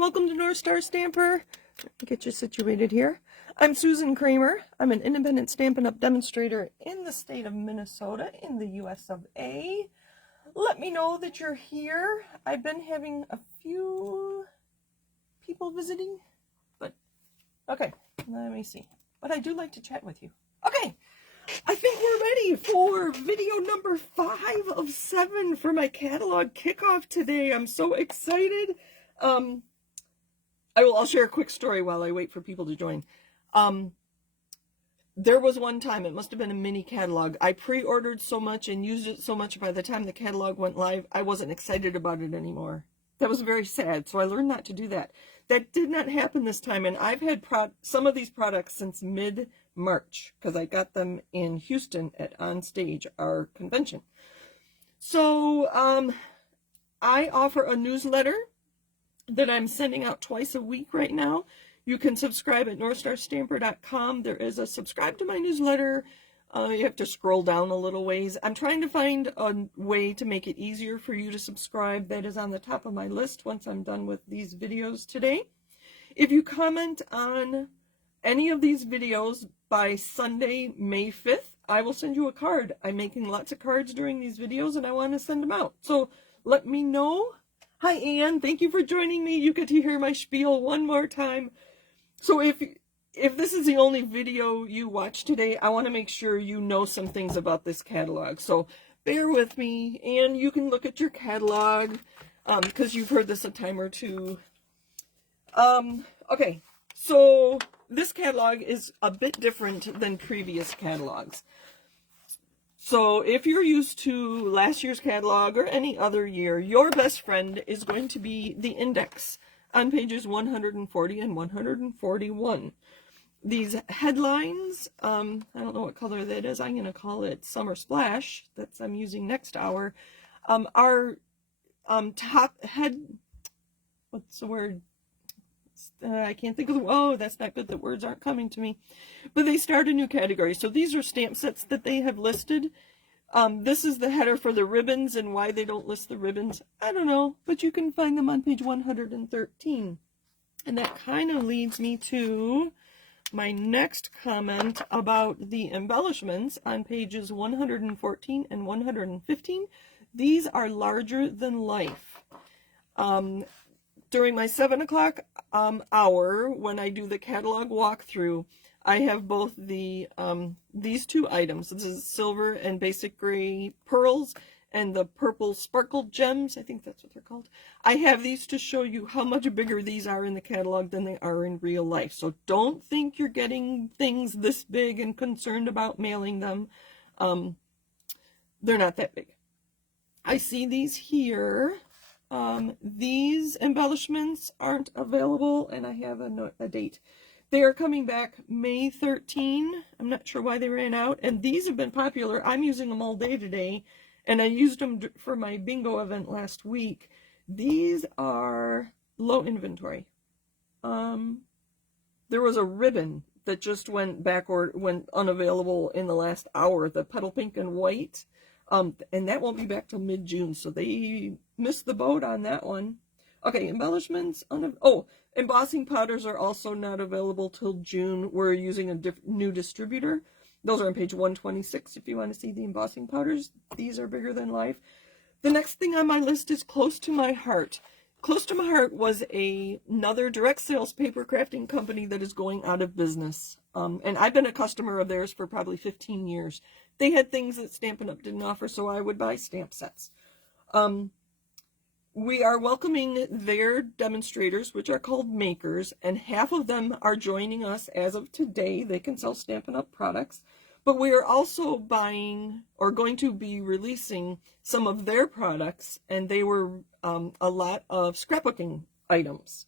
welcome to North Star Stamper. Let me get you situated here. I'm Susan Kramer. I'm an independent Stampin' Up! Demonstrator in the state of Minnesota in the US of A. Let me know that you're here. I've been having a few people visiting, but okay, let me see. But I do like to chat with you. Okay, I think we're ready for video number 5 of 7 for my catalog kickoff today. I'm so excited. I'll share a quick story while I wait for people to join. There was one time, it must have been a mini catalog. I pre-ordered so much and used it so much by the time the catalog went live, I wasn't excited about it anymore. That was very sad, so I learned not to do that. That did not happen this time, and I've had some of these products since mid-March, because I got them in Houston at Onstage, our convention. So, I offer a newsletter that I'm sending out twice a week right now. You can subscribe at northstarstamper.com. There is a subscribe to my newsletter. You have to scroll down a little ways. I'm trying to find a way to make it easier for you to subscribe. That is on the top of my list once I'm done with these videos today. If you comment on any of these videos by Sunday, May 5th, I will send you a card. I'm making lots of cards during these videos and I want to send them out. So let me know. Hi, Anne. Thank you for joining me. You get to hear my spiel one more time. So if this is the only video you watch today, I want to make sure you know some things about this catalog. So bear with me, and you can look at your catalog because you've heard this a time or two. Okay, so this catalog is a bit different than previous catalogs. So if you're used to last year's catalog or any other year, your best friend is going to be the index on pages 140 and 141. These headlines, I don't know what color that is. I'm going to call it Summer Splash. That's I'm using next hour. Are top head, what's the word? I can't think of the, oh, that's not good. The words aren't coming to me. But they start a new category. So these are stamp sets that they have listed. This is the header for the ribbons, and why they don't list the ribbons, I don't know. But you can find them on page 113. And that kind of leads me to my next comment about the embellishments on pages 114 and 115. These are larger than life. During my 7 o'clock hour, when I do the catalog walkthrough, I have both the these two items. This is silver and basic gray pearls and the purple sparkled gems. I think that's what they're called. I have these to show you how much bigger these are in the catalog than they are in real life. So don't think you're getting things this big and concerned about mailing them. They're not that big. I see these here. These embellishments aren't available, and I have a date. They are coming back May 13. I'm not sure why they ran out, and these have been popular. I'm using them all day today, and I used them for my bingo event last week. These are low inventory. There was a ribbon that just went unavailable in the last hour, the petal pink and white. And that won't be back till mid-June, so they missed the boat on that one. Okay, embellishments. Embossing powders are also not available till June. We're using a new distributor. Those are on page 126 if you want to see the embossing powders. These are bigger than life. The next thing on my list is Close to My Heart. Close to My Heart was another direct sales paper crafting company that is going out of business. And I've been a customer of theirs for probably 15 years. They had things that Stampin' Up! Didn't offer, so I would buy stamp sets. We are welcoming their demonstrators, which are called makers, and half of them are joining us as of today. They can sell Stampin' Up! Products. But we are also buying, or going to be releasing, some of their products, and they were a lot of scrapbooking items.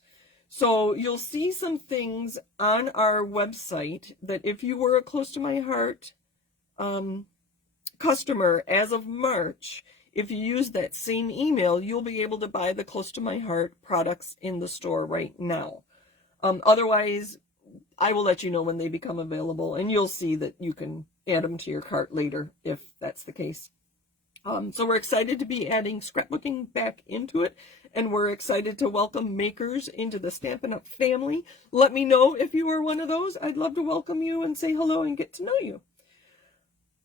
So you'll see some things on our website that if you were a Close to My Heart customer as of March, if you use that same email, you'll be able to buy the Close to My Heart products in the store right now. Otherwise, I will let you know when they become available, and you'll see that you can add them to your cart later if that's the case. So we're excited to be adding scrapbooking back into it, and we're excited to welcome makers into the Stampin' Up! Family. Let me know if you are one of those. I'd love to welcome you and say hello and get to know you.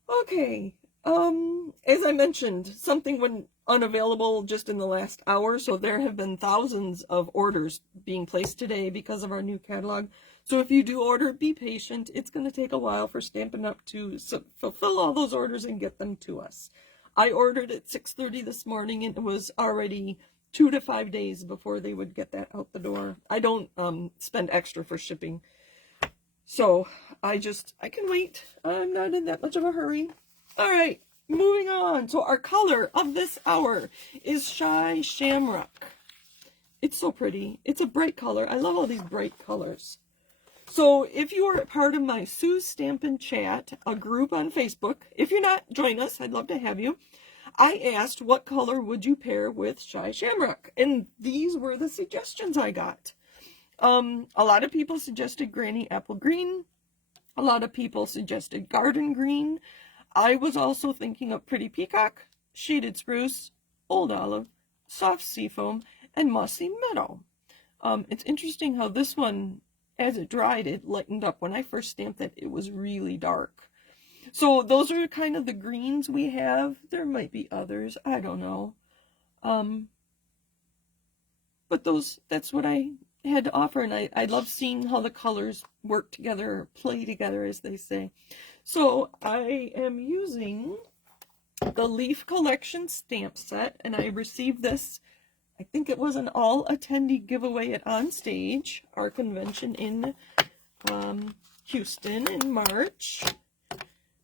Okay, as I mentioned, something went unavailable just in the last hour, so there have been thousands of orders being placed today because of our new catalog. So if you do order, be patient. It's going to take a while for Stampin' Up! To fulfill all those orders and get them to us. I ordered at 6:30 this morning, and it was already 2 to 5 days before they would get that out the door. I don't spend extra for shipping, so I can wait. I'm not in that much of a hurry. All right, moving on. So our color of this hour is Shy Shamrock. It's so pretty. It's a bright color. I love all these bright colors. So if you are part of my Sue's Stampin' Chat, a group on Facebook, if you're not, join us. I'd love to have you. I asked what color would you pair with Shy Shamrock, and these were the suggestions I got. A lot of people suggested Granny Apple Green. A lot of people suggested Garden Green. I was also thinking of Pretty Peacock, Shaded Spruce, Old Olive, Soft Seafoam, and Mossy Meadow. It's interesting how this one, as it dried, it lightened up. When I first stamped it, it was really dark. So those are kind of the greens we have. There might be others. I don't know. But that's what I had to offer. And I love seeing how the colors work together, or play together, as they say. So I am using the Leaf Collection stamp set. And I received this, I think it was an all-attendee giveaway at On Stage, our convention in Houston in March.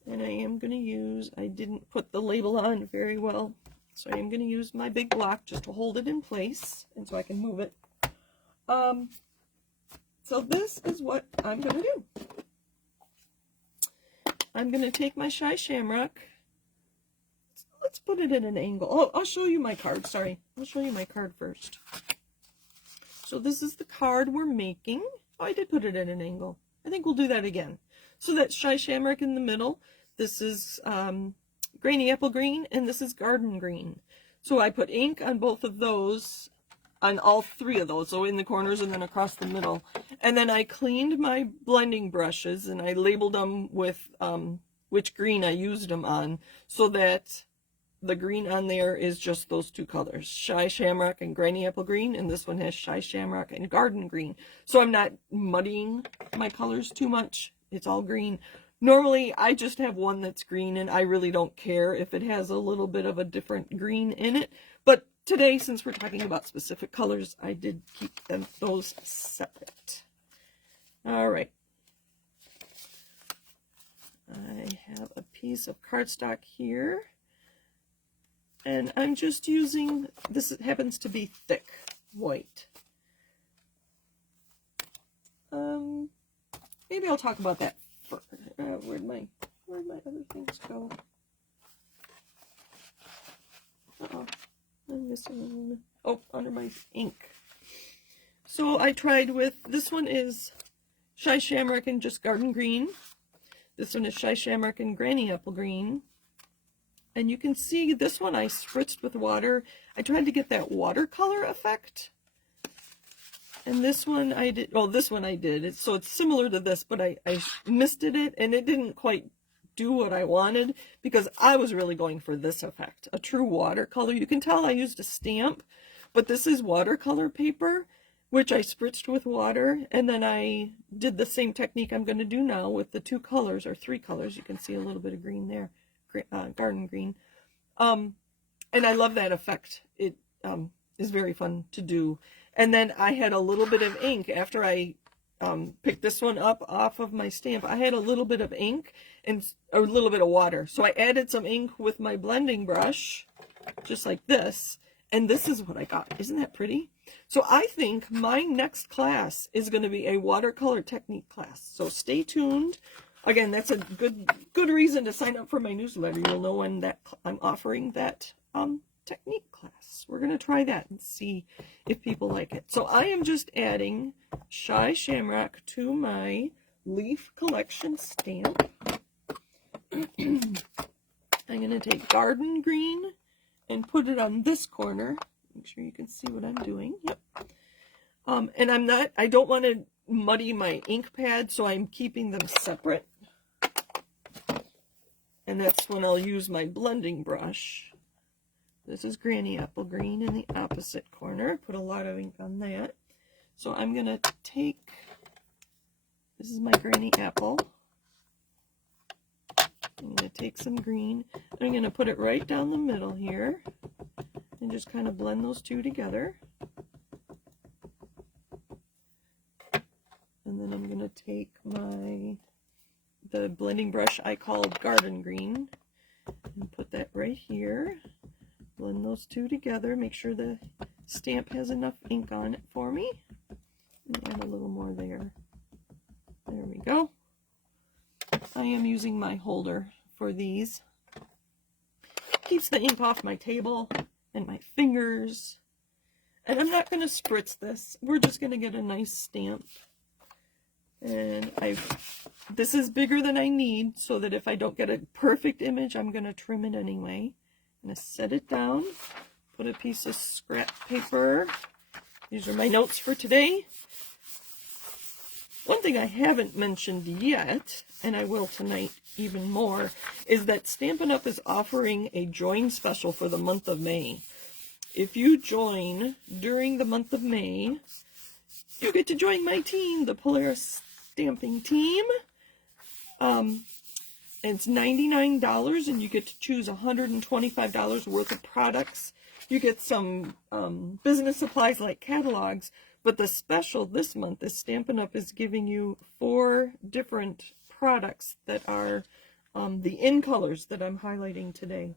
And I am going to use, I didn't put the label on very well, so I am going to use my big block just to hold it in place, and so I can move it. So this is what I'm going to do. I'm going to take my Shy Shamrock. Let's put it at an angle. Oh, I'll show you my card. Sorry. I'll show you my card first. So this is the card we're making. Oh, I did put it at an angle. I think we'll do that again. So that's Shy Shamrock in the middle. This is Granny Apple Green, and this is Garden Green. So I put ink on both of those, on all three of those, so in the corners and then across the middle. And then I cleaned my blending brushes, and I labeled them with which green I used them on, so that the green on there is just those two colors, Shy Shamrock and Granny Apple Green, and this one has Shy Shamrock and Garden Green. So I'm not muddying my colors too much. It's all green. Normally, I just have one that's green, and I really don't care if it has a little bit of a different green in it. But today, since we're talking about specific colors, I did keep those separate. All right. I have a piece of cardstock here. And I'm just using, this happens to be thick white. Maybe I'll talk about that first. Where'd my other things go? Uh-oh, I'm missing one. Oh, under my ink. So I tried with, this one is Shy Shamrock and just Garden Green. This one is Shy Shamrock and Granny Apple Green. And you can see this one I spritzed with water. I tried to get that watercolor effect. And this one I did, well, this one I did. So it's similar to this, but I misted it, and it didn't quite do what I wanted, because I was really going for this effect, a true watercolor. You can tell I used a stamp, but this is watercolor paper, which I spritzed with water, and then I did the same technique I'm going to do now with the two colors, or three colors. You can see a little bit of green there. Garden Green, and I love that effect. It is very fun to do. And then I had a little bit of ink after I picked this one up off of my stamp. I had a little bit of ink and a little bit of water, so I added some ink with my blending brush, just like this, and this is what I got. Isn't that pretty? So I think my next class is going to be a watercolor technique class, so stay tuned. Again, that's a good reason to sign up for my newsletter. You'll know when that I'm offering that technique class. We're going to try that and see if people like it. So I am just adding Shy Shamrock to my Leaf Collection stamp. And I'm going to take garden green and put it on this corner. Make sure you can see what I'm doing. Yep. And I don't want to muddy my ink pad, so I'm keeping them separate. And that's when I'll use my blending brush. This is Granny Apple Green in the opposite corner. Put a lot of ink on that. So I'm going to take, this is my Granny Apple. I'm going to take some green. I'm going to put it right down the middle here and just kind of blend those two together. And then I'm going to take the blending brush I called Garden Green and put that right here. Blend those two together. Make sure the stamp has enough ink on it for me. And add a little more there. There we go. I am using my holder for these. Keeps the ink off my table and my fingers. And I'm not going to spritz this. We're just going to get a nice stamp. And this is bigger than I need, so that if I don't get a perfect image, I'm going to trim it anyway. I'm going to set it down, put a piece of scrap paper. These are my notes for today. One thing I haven't mentioned yet, and I will tonight even more, is that Stampin' Up! Is offering a join special for the month of May. If you join during the month of May, you get to join my team, the Polaris Stamping Team. It's $99 and you get to choose $125 worth of products. You get some business supplies like catalogs, but the special this month is Stampin' Up! Is giving you 4 different products that are the in colors that I'm highlighting today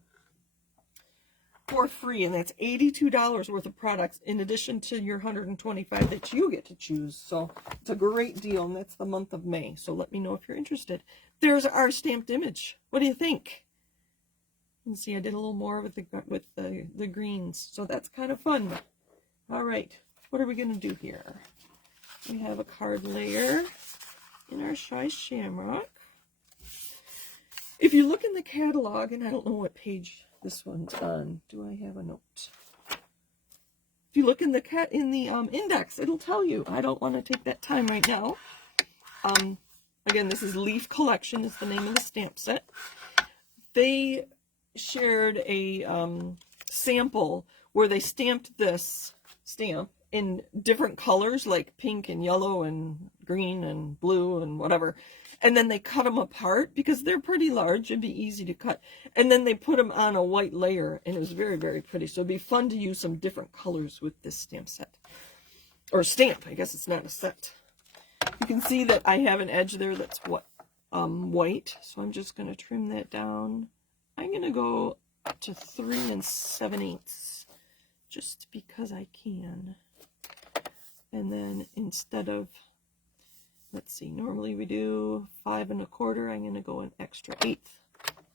for free, and that's $82 worth of products in addition to your $125 that you get to choose. So it's a great deal, and that's the month of May. So let me know if you're interested. There's our stamped image. What do you think? You can see I did a little more with the greens, so that's kind of fun. All right, what are we going to do here? We have a card layer in our Shamrock. If you look in the catalog, and I don't know what page this one's on. Do I have a note? If you look in the index, it'll tell you. I don't want to take that time right now. Again, this is Leaf Collection is the name of the stamp set. They shared a sample where they stamped this stamp in different colors, like pink and yellow and green and blue and whatever. And then they cut them apart because they're pretty large. It'd be easy to cut. And then they put them on a white layer, and it was very, very pretty. So it'd be fun to use some different colors with this stamp set. Or stamp. I guess it's not a set. You can see that I have an edge there that's white. So I'm just going to trim that down. I'm going to go to 3 7/8 just because I can. And then instead of, let's see, normally we do 5 1/4. I'm going to go an extra 1/8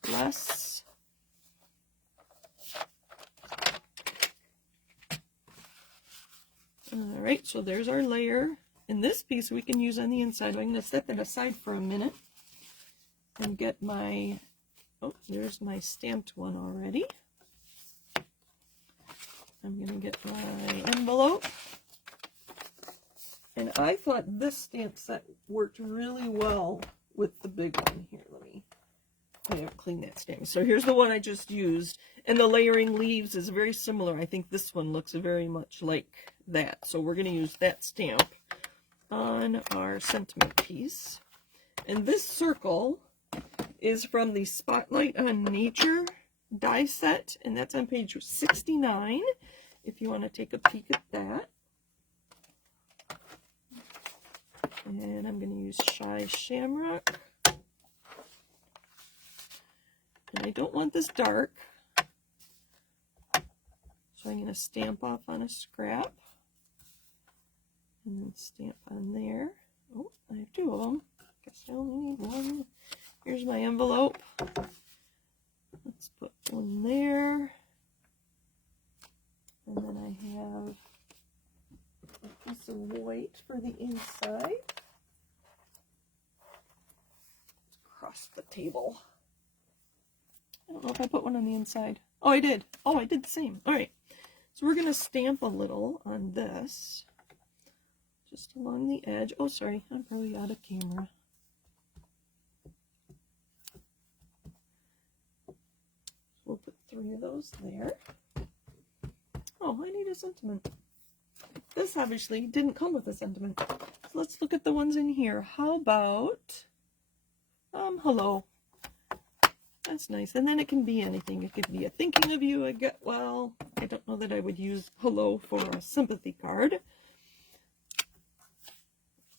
less. All right, so there's our layer. And this piece we can use on the inside. I'm going to set that aside for a minute and get my, oh, there's my stamped one already. I'm going to get my envelope. And I thought this stamp set worked really well with the big one. Here, I have to clean that stamp. So here's the one I just used. And the layering leaves is very similar. I think this one looks very much like that. So we're going to use that stamp on our sentiment piece. And this circle is from the Spotlight on Nature die set. And that's on page 69, if you want to take a peek at that. And I'm going to use Shamrock. And I don't want this dark. So I'm going to stamp off on a scrap. And then stamp on there. Oh, I have 2 of them. Guess I only need 1. Here's my envelope. Let's put 1 there. And then I have a piece of white for the inside. Across the table. I don't know if I put one on the inside. Oh, I did. Oh, I did the same. All right. So we're going to stamp a little on this, just along the edge. Oh, sorry. I'm probably out of camera. We'll put 3 of those there. Oh, I need a sentiment. This obviously didn't come with a sentiment. So let's look at the ones in here. How about, hello. That's nice. And then it can be anything. It could be a thinking of you, I get well. I don't know that I would use hello for a sympathy card.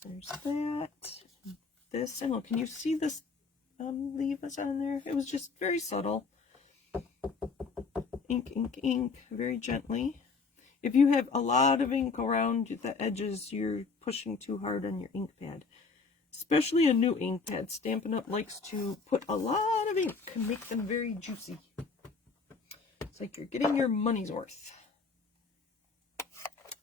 There's that. This, and can you see this leaf that's on there? It was just very subtle. Ink, ink, ink, very gently. If you have a lot of ink around the edges, you're pushing too hard on your ink pad. Especially a new ink pad. Stampin' Up! Likes to put a lot of ink and make them very juicy. It's like you're getting your money's worth.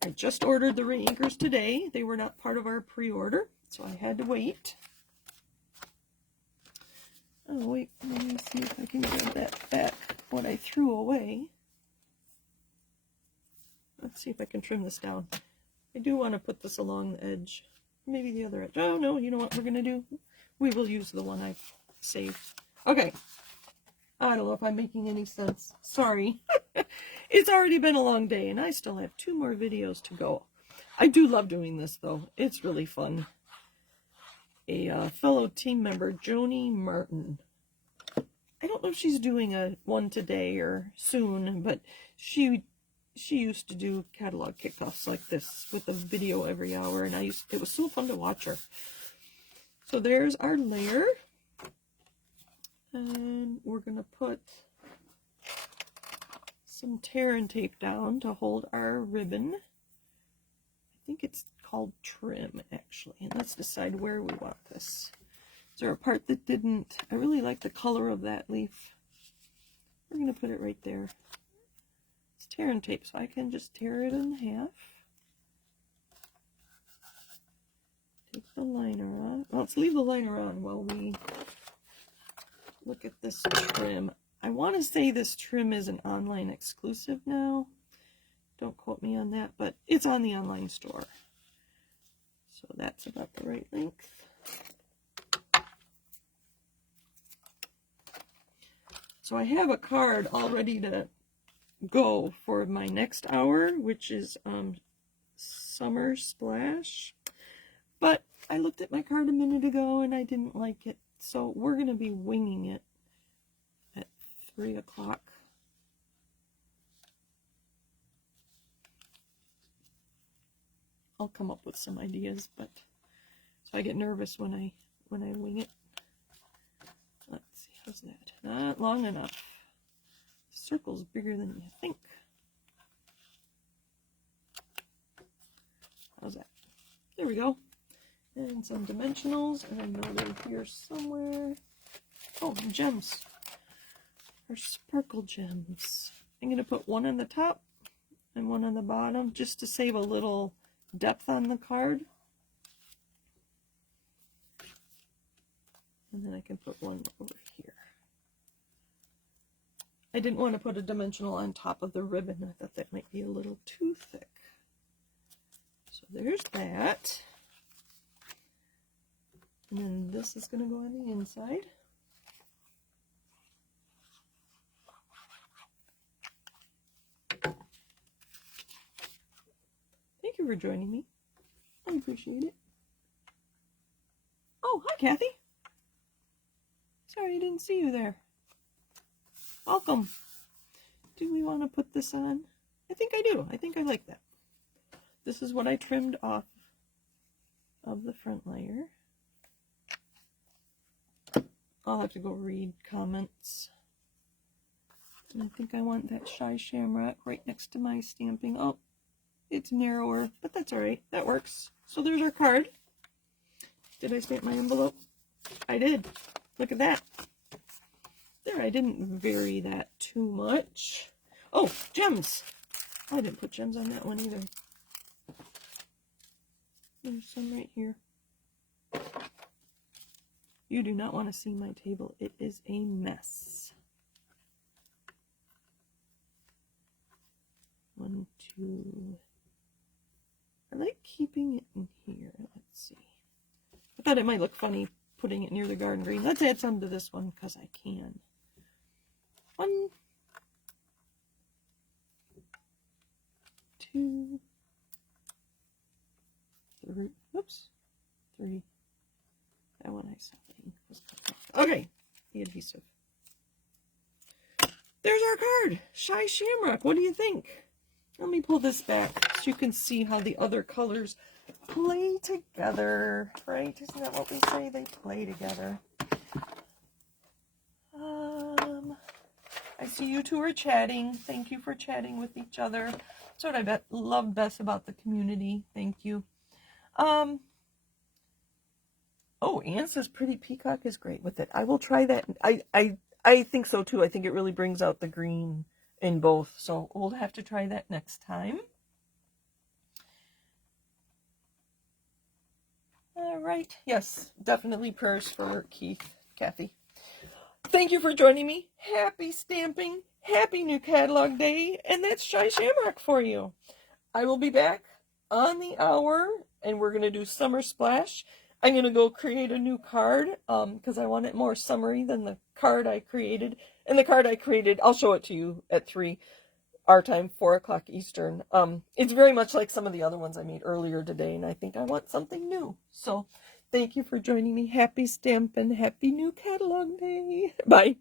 I just ordered the re-inkers today. They were not part of our pre-order, so I had to wait. Oh, wait, let me see if I can grab that back, what I threw away. Let's see if I can trim this down. I do want to put this along the edge. Maybe the other edge. Oh, no, you know what we're going to do? We will use the one I've saved. Okay. I don't know if I'm making any sense. Sorry. It's already been a long day, and I still have 2 more videos to go. I do love doing this, though. It's really fun. A fellow team member, Joni Martin. I don't know if she's doing one today or soon, but she used to do catalog kickoffs like this with a video every hour, and it was so fun to watch her. So there's our layer, and we're gonna put some tear and tape down to hold our ribbon. I think it's called trim, actually, and let's decide where we want this. Is there a part that didn't? I really like the color of that leaf. We're gonna put it right there. Tear and tape, so I can just tear it in half. Take the liner off. Well, let's leave the liner on while we look at this trim. I want to say this trim is an online exclusive now. Don't quote me on that, but it's on the online store. So that's about the right length. So I have a card all ready to go for my next hour, which is Summer Splash, but I looked at my card a minute ago and I didn't like it, so we're going to be winging it at 3 o'clock. I'll come up with some ideas, but so I get nervous when I wing it. Let's see, how's that? Not long enough. Circle's bigger than you think. How's that? There we go. And some dimensionals, and I know they're here somewhere. Oh, gems. Or sparkle gems. I'm going to put one on the top and one on the bottom just to save a little depth on the card. And then I can put one over here. I didn't want to put a dimensional on top of the ribbon. I thought that might be a little too thick. So there's that. And then this is going to go on the inside. Thank you for joining me. I appreciate it. Oh, hi, Kathy. Sorry I didn't see you there. Welcome. Do we want to put this on? I think I do. I think I like that. This is what I trimmed off of the front layer. I'll have to go read comments. And I think I want that Shy Shamrock right next to my stamping. Oh, it's narrower, but that's all right. That works. So there's our card. Did I stamp my envelope? I did. Look at that. There, I didn't vary that too much. Oh, gems. I didn't put gems on that one either. There's some right here. You do not want to see my table. It is a mess. 1, 2. I like keeping it in here. Let's see. I thought it might look funny putting it near the garden green. Let's add some to this one because I can. 1, 2, 3. Oops. 3. That one I saw. Okay. The adhesive. There's our card. Shy Shamrock. What do you think? Let me pull this back so you can see how the other colors play together, right? Isn't that what we say? They play together. I see you two are chatting. Thank you for chatting with each other. That's what I love best about the community. Thank you. Oh, Anne says Pretty Peacock is great with it. I will try that. I think so too. I think it really brings out the green in both. So we'll have to try that next time. All right. Yes, definitely prayers for Keith, Kathy. Thank you for joining me. Happy stamping. Happy new catalog day. And that's Shy Shamrock for you. I will be back on the hour and we're going to do Summer Splash. I'm going to go create a new card because I want it more summery than the card I created. And the card I created, I'll show it to you at 3 our time, 4 o'clock Eastern. It's very much like some of the other ones I made earlier today, and I think I want something new. So thank you for joining me. Happy stamping. Happy new catalog day. Bye.